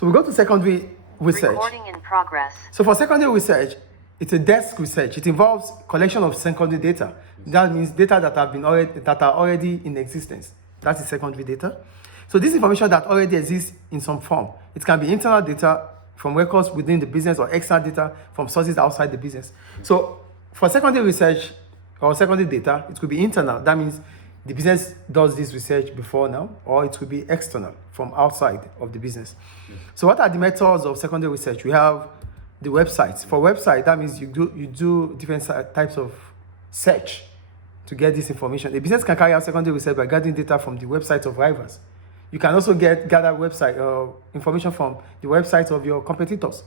So we go to secondary research. Recording in progress. So for secondary research, it's a desk research. It involves collection of secondary data. That means data that are already in existence. That is secondary data. So this information that already exists in some form. It can be internal data from records within the business or external data from sources outside the business. So for secondary research or secondary data, it could be internal. That means the business does this research before now, or it could be external from outside of the business. So what are the methods of secondary research? We have the websites. For website, that means you do different types of search to get this information. The business can carry out secondary research by gathering data from the websites of rivals. You can also gather website information from the websites of your competitors.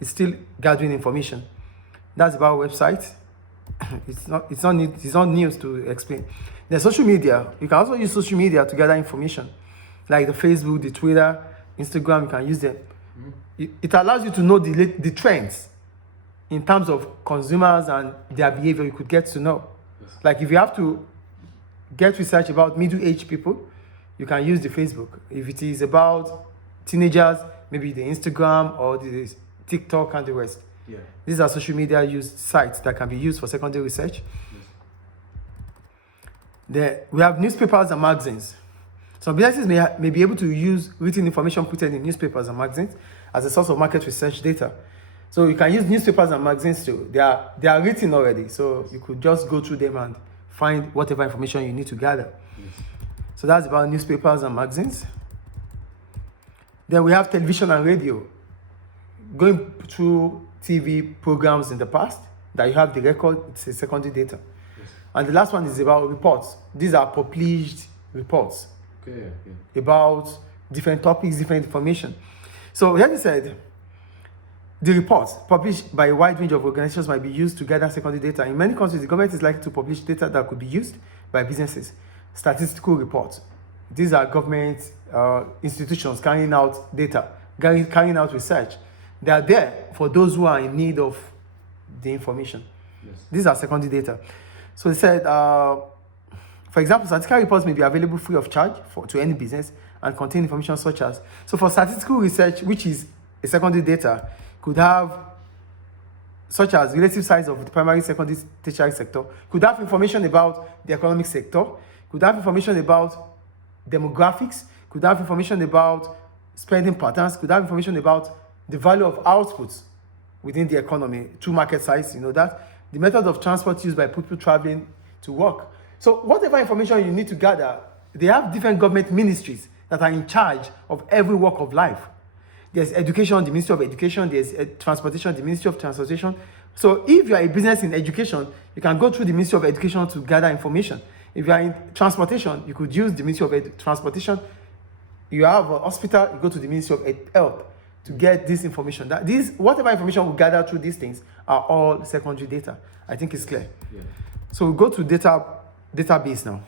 It's still gathering information. That's about websites. It's not news to explain. The social media, you can also use social media to gather information, like the Facebook, the Twitter, Instagram. You can use them. It allows you to know the trends in terms of consumers and their behavior. You could get to know. Like if you have to get research about middle-aged people, you can use the Facebook. If it is about teenagers, maybe the Instagram or the TikTok and the rest. Yeah. These are social media used sites that can be used for secondary research. We have newspapers and magazines. Some businesses may be able to use written information printed in newspapers and magazines as a source of market research data. So you can use newspapers and magazines too. They are written already, so you could just go through them and find whatever information you need to gather. So that's about newspapers and magazines. Then we have television and radio. Going through TV programs in the past that you have the record, it's a secondary data. And the last one is about reports. These are published reports about different topics, different information. So like I said, the reports published by a wide range of organizations might be used to gather secondary data. In many countries, the government is likely to publish data that could be used by businesses. Statistical reports. These are government institutions carrying out data, carrying out research. They are there for those who are in need of the information. These are secondary data. So they said, for example, statistical reports may be available free of charge to any business and contain information such as, so for statistical research, which is a secondary data, could have, such as relative size of the primary, secondary, tertiary sector, could have information about the economic sector, could have information about demographics, could have information about spending patterns, could have information about the value of outputs within the economy, true market size, you know that, the method of transport used by people traveling to work. So whatever information you need to gather, they have different government ministries that are in charge of every walk of life. There's education, the Ministry of Education, there's transportation, the Ministry of Transportation. So if you are a business in education, you can go through the Ministry of Education to gather information. If you are in transportation, you could use the Ministry of Transportation. You have a hospital, you go to the Ministry of Health to get this information. Whatever information we gather through these things are all secondary data. I think it's clear. So we go to database now.